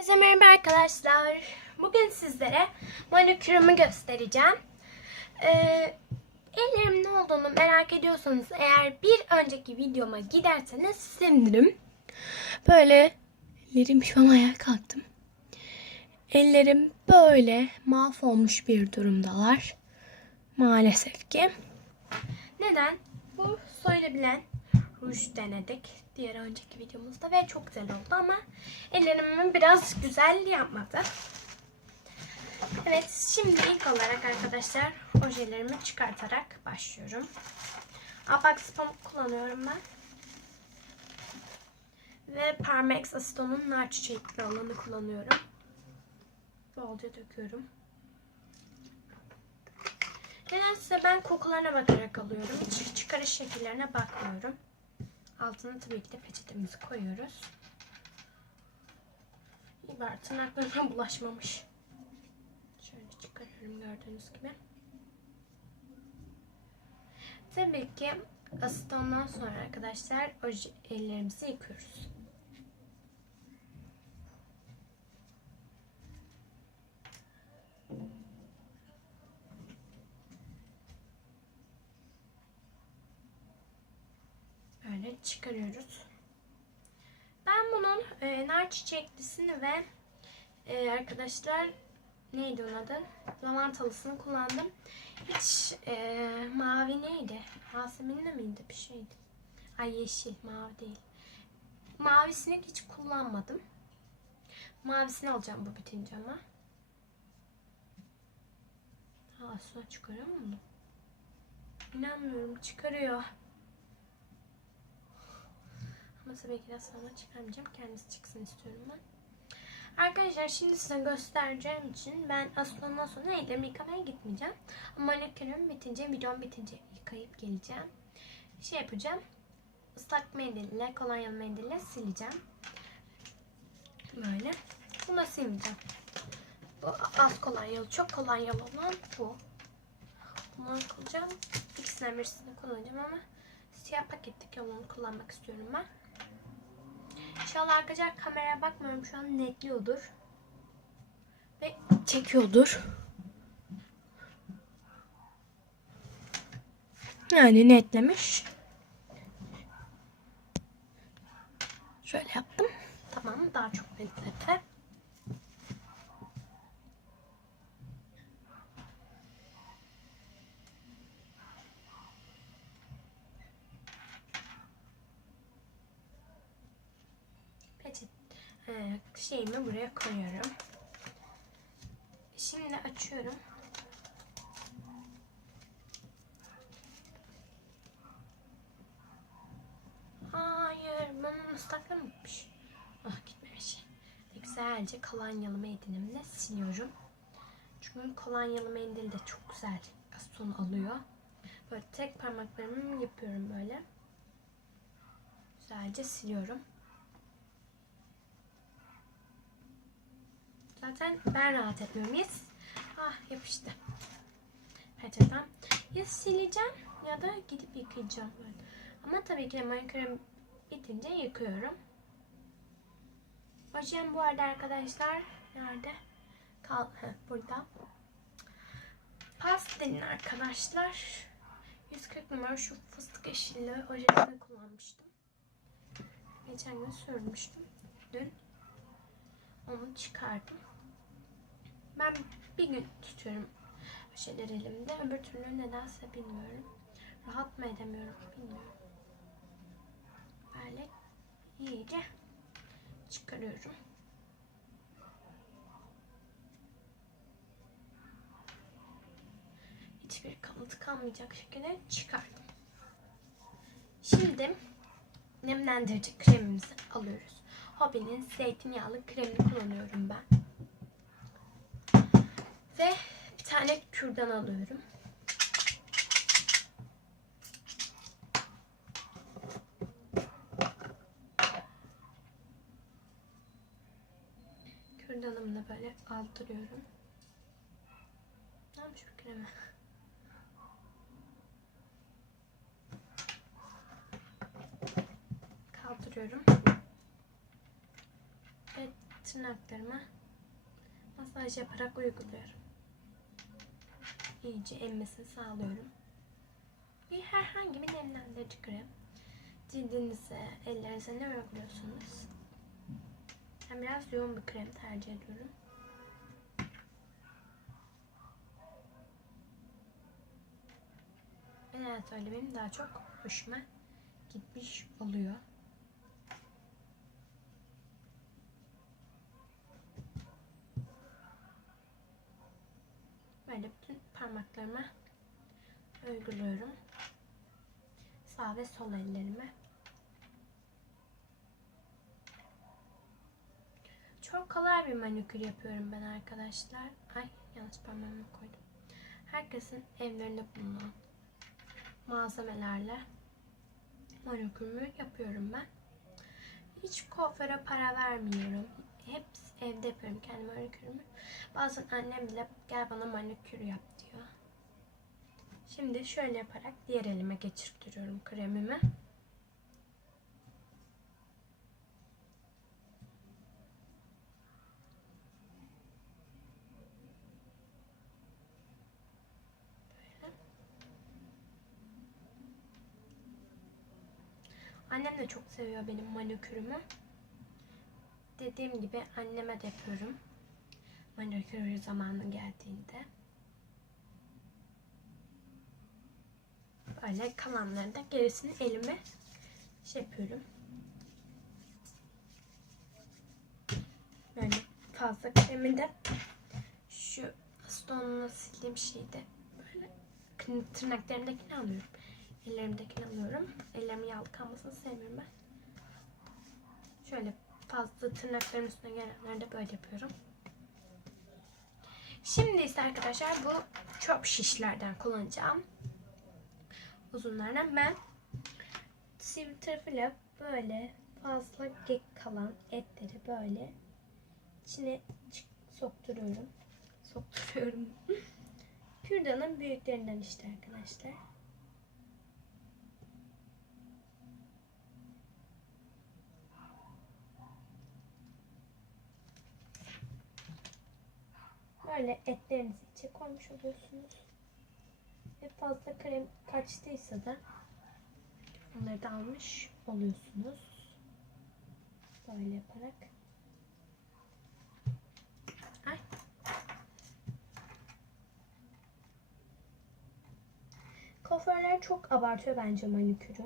Herkese merhaba arkadaşlar. Bugün sizlere manikürümü göstereceğim. Ee, ellerimin ne olduğunu merak ediyorsanız eğer bir önceki videoma giderseniz sevinirim. Böyle ellerim şu an ayağa kalktım. Ellerim böyle mahvolmuş bir durumdalar. Maalesef ki. Neden? Bu soyulabilen ruj denedik diğer önceki videomuzda ve çok güzel oldu ama ellerimi biraz güzel yapmadı. Evet şimdi ilk olarak arkadaşlar ojelerimi çıkartarak başlıyorum. Apax pamuk kullanıyorum ben. Ve Parmex Aceton'un nar çiçekli olanı kullanıyorum. Bolca döküyorum. Nedense ben kokularına bakarak alıyorum. Çıkarış şekillerine bakmıyorum. Altına tabii ki de peçetemizi koyuyoruz. İbar tırnaklarıma bulaşmamış. Şöyle çıkarıyorum gördüğünüz gibi. Tabii ki asitondan sonra arkadaşlar ellerimizi yıkıyoruz. Böyle çıkarıyoruz. Ben bunun e, nar çiçeklisini ve e, arkadaşlar neydi onun adı? Lavantalısını kullandım. Hiç e, mavi neydi? Yasemin'le miydi bir şeydi? Ay yeşil, mavi değil. Mavisini hiç kullanmadım. Mavisini alacağım bu bitince ama. Ha, sonra çıkarıyor mu bunu? İnanmıyorum çıkarıyor. Ama tabii ki de sana çıkarmayacağım. Kendisi çıksın istiyorum ben. Arkadaşlar şimdi size göstereceğim için ben aslında sonra ellerimi yıkamaya gitmeyeceğim. Manikürüm bitince, videom bitince yıkayıp geleceğim. Şey yapacağım. Islak mendille, kolonyalı mendille sileceğim. Böyle. Bunu silmeyeceğim. Bu az kolonyalı, çok kolonyalı olan bu. Bunu kullanacağım. İkisinden birisini kullanacağım ama siyah paketteki olanı kullanmak istiyorum ben. İnşallah arkadaşlar kameraya bakmıyorum şu an netliyordur. Ve çekiyordur. Yani netlemiş. Şöyle yaptım. Tamam daha çok netledi. peçet e, şeyimi buraya koyuyorum. Şimdi açıyorum. Hayır, bunun ıslaklığı mı gitmiş? Ah gitmemiş. Güzelce kolonyalı mendilimle siliyorum. Çünkü kolonyalı mendil de çok güzel aseton alıyor. Böyle tek parmaklarımı yapıyorum böyle. Güzelce siliyorum. Zaten ben rahat etmiyorum. Ya, ah yapıştı. Peçeten. Ya sileceğim ya da gidip yıkayacağım. Ben. Ama tabii ki de manikürüm bitince yıkıyorum. Ojem bu arada arkadaşlar nerede? Kal burada. Pastelin arkadaşlar. 140 numara şu fıstık eşilli ojesini kullanmıştım. Geçen gün sürmüştüm. Dün onu çıkardım. Ben bir gün tutuyorum şeyler elimde. Öbür türlü nedense bilmiyorum. Rahat mı edemiyorum bilmiyorum. Böyle iyice çıkarıyorum. Hiçbir kalıntı kalmayacak şekilde çıkardım. Şimdi nemlendirici kremimizi alıyoruz. Hobby'nin zeytinyağlı kremini kullanıyorum ben. Ve bir tane kürdan alıyorum. Kürdanımla böyle aldırıyorum. Yapmış bu kremi? Kaldırıyorum. tırnaklarıma masaj yaparak uyguluyorum. İyice emmesini sağlıyorum. Bir herhangi bir nemlendirici krem. Cildinize, ellerinize ne uyguluyorsunuz? Ben biraz yoğun bir krem tercih ediyorum. Evet öyle benim daha çok hoşuma gitmiş oluyor. Böyle bütün parmaklarıma uyguluyorum. Sağ ve sol ellerime. Çok kolay bir manikür yapıyorum ben arkadaşlar. Ay yanlış parmağımı koydum. Herkesin evlerinde bulunan malzemelerle manikürümü yapıyorum ben. Hiç kuaföre para vermiyorum. Hep evde yapıyorum kendi manikürümü. Bazen annem bile gel bana manikür yap. Şimdi şöyle yaparak diğer elime geçirtiyorum kremimi. Annem de çok seviyor benim manikürümü. Dediğim gibi anneme de yapıyorum. Manikür zamanı geldiğinde. Böyle kalanları da gerisini elime şey yapıyorum. Böyle fazla kremi de şu stonla sildiğim şeyde böyle tırnaklarımdakini alıyorum. Ellerimdekini alıyorum. Ellerimin yağlı kalmasını sevmiyorum ben. Şöyle fazla tırnakların üstüne gelenleri de böyle yapıyorum. Şimdi ise arkadaşlar bu çöp şişlerden kullanacağım. Uzunlardan ben sivri tarafıyla böyle fazla kalan etleri böyle içine sokturuyorum. Sokturuyorum. Kürdanın büyüklerinden işte arkadaşlar. Böyle etlerinizi içe koymuş oluyorsunuz. Fazla krem kaçtıysa da onları da almış oluyorsunuz. Böyle yaparak. Ay. Kuaförler çok abartıyor bence manikürü.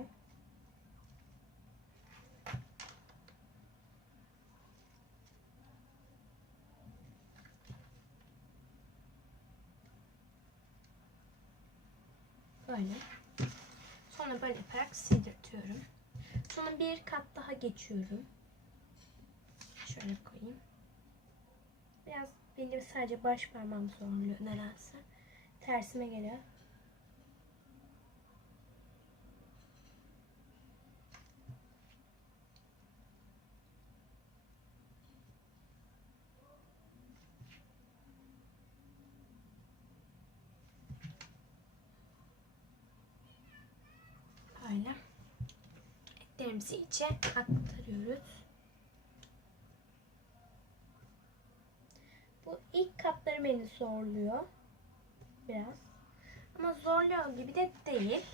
Böyle. Sonra böyle yaparak sildirtiyorum. Sonra bir kat daha geçiyorum. Şöyle koyayım. Biraz benim sadece baş parmağım zorluyor nedense. Tersime geliyor. Böyle. Etlerimizi içe aktarıyoruz. Bu ilk katları beni zorluyor. Biraz. Ama zorluyor gibi de değil.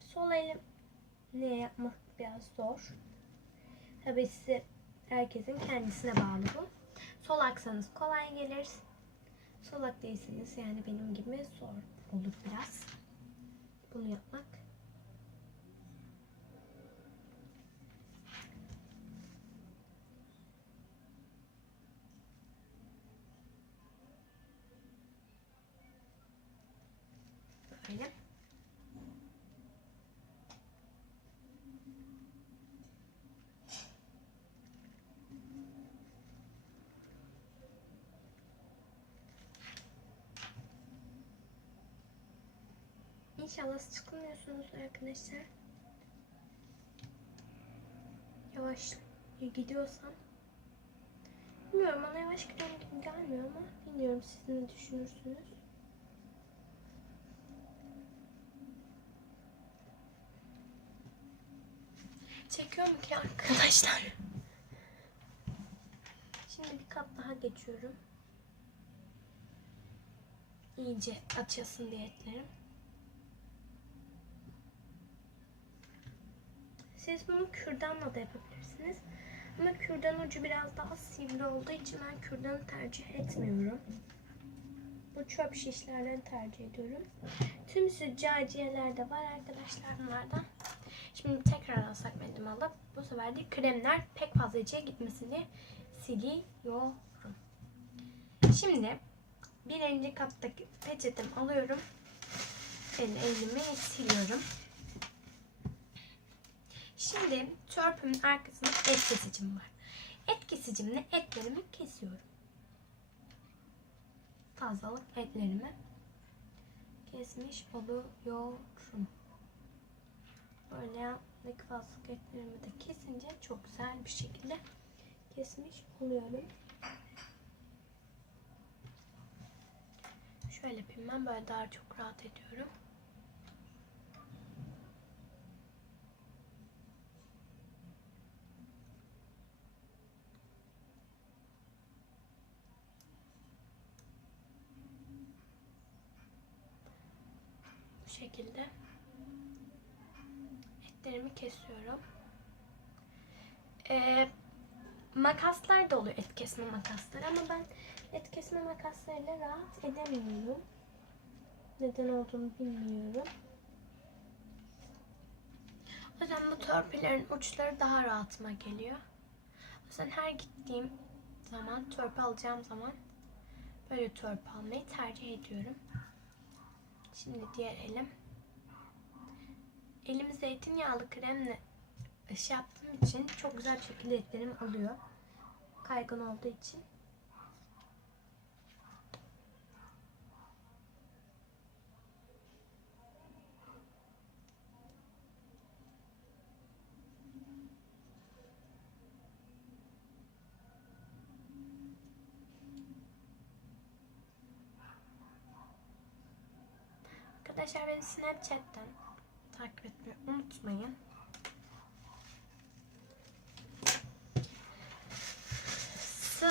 Sol elim ne yapmak biraz zor. Tabii size herkesin kendisine bağlı bu. Sol aksanız kolay gelir. Solak değilseniz yani benim gibi zor olur biraz. Bunu yapmak. Böyle. İnşallah sıkılmıyorsunuz arkadaşlar. Yavaş gidiyorsam. Bilmiyorum bana yavaş gidiyorum gibi gelmiyor ama bilmiyorum siz ne düşünürsünüz. çekiyor mu ki arkadaşlar? Şimdi bir kat daha geçiyorum. İyice açılsın diye etlerim. Siz bunu kürdanla da yapabilirsiniz. Ama kürdan ucu biraz daha sivri olduğu için ben kürdanı tercih etmiyorum. Bu çöp şişlerden tercih ediyorum. Tüm züccaciyeler de var arkadaşlar bunlardan. Şimdi tekrar ıslak mendil alıp bu sefer de kremler pek fazla içe gitmesin siliyorum. Şimdi birinci kattaki peçetemi alıyorum. Elimi siliyorum. Şimdi törpümün arkasında et kesicim var. Et kesicimle etlerimi kesiyorum. Fazlalık etlerimi kesmiş oluyorum. Böyle yanındaki fazlalık etlerimi de kesince çok güzel bir şekilde kesmiş oluyorum. Şöyle yapayım ben böyle daha çok rahat ediyorum. Şekilde etlerimi kesiyorum. Ee, makaslar da oluyor et kesme makasları ama ben et kesme makaslarıyla rahat edemiyorum. Neden olduğunu bilmiyorum. O yüzden bu törpülerin uçları daha rahatıma geliyor. O yüzden her gittiğim zaman törpü alacağım zaman böyle törpü almayı tercih ediyorum. Şimdi diğer elim. Elimi zeytinyağlı kremle şey yaptığım için çok güzel bir şekilde etlerim alıyor. Kaygan olduğu için. Arkadaşlar beni Snapchat'ten takip etmeyi unutmayın. S,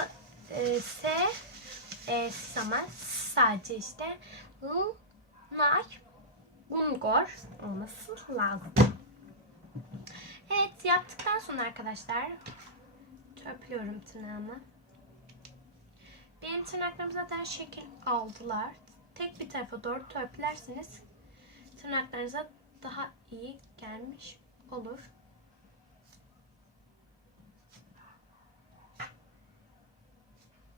e, S, e, ama sadece işte Nar, Gungor olması lazım. Evet yaptıktan sonra arkadaşlar törpülüyorum tırnağımı. Benim tırnaklarım zaten şekil aldılar. Tek bir tarafa doğru törpülerseniz tırnaklarınıza daha iyi gelmiş olur.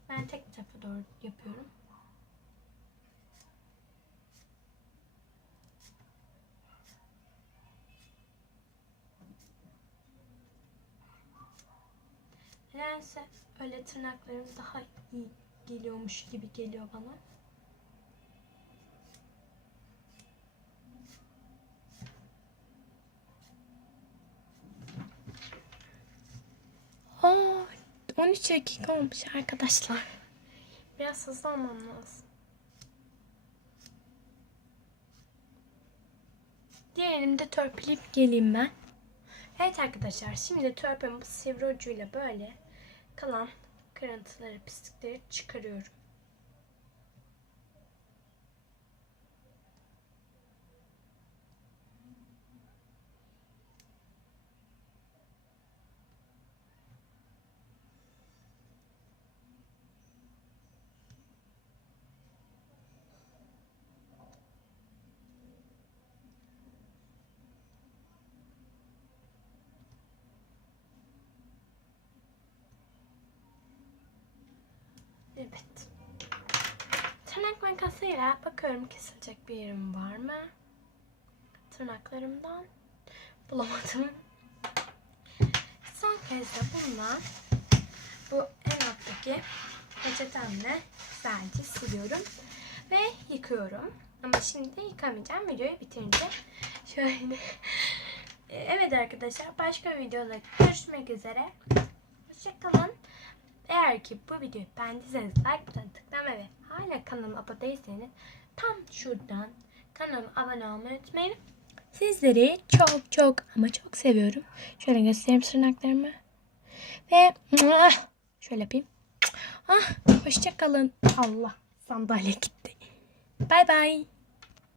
Ben tek tarafa doğru yapıyorum. Nedense öyle tırnaklarım daha iyi geliyormuş gibi geliyor bana. 13 dakika olmuş arkadaşlar. Biraz hızlı olmam lazım. Diğer elimde törpüleyip geleyim ben. Evet arkadaşlar şimdi törpümün sivri ucuyla böyle kalan kırıntıları, pislikleri çıkarıyorum. Evet. Tırnak makasıyla bakıyorum kesilecek bir yerim var mı? Tırnaklarımdan bulamadım. Son kez de bununla bu en alttaki peçetemle güzelce siliyorum ve yıkıyorum. Ama şimdi yıkamayacağım. Videoyu bitirince şöyle. Evet arkadaşlar başka videoda görüşmek üzere. Hoşçakalın. Eğer ki bu videoyu beğendiyseniz like butonuna tıklamayı ve hala kanalıma abone değilseniz tam şuradan kanalıma abone olmayı unutmayın. Sizleri çok çok ama çok seviyorum. Şöyle göstereyim tırnaklarımı. Ve muah, şöyle yapayım. Ah, hoşça. Allah sandalye gitti. Bay bay.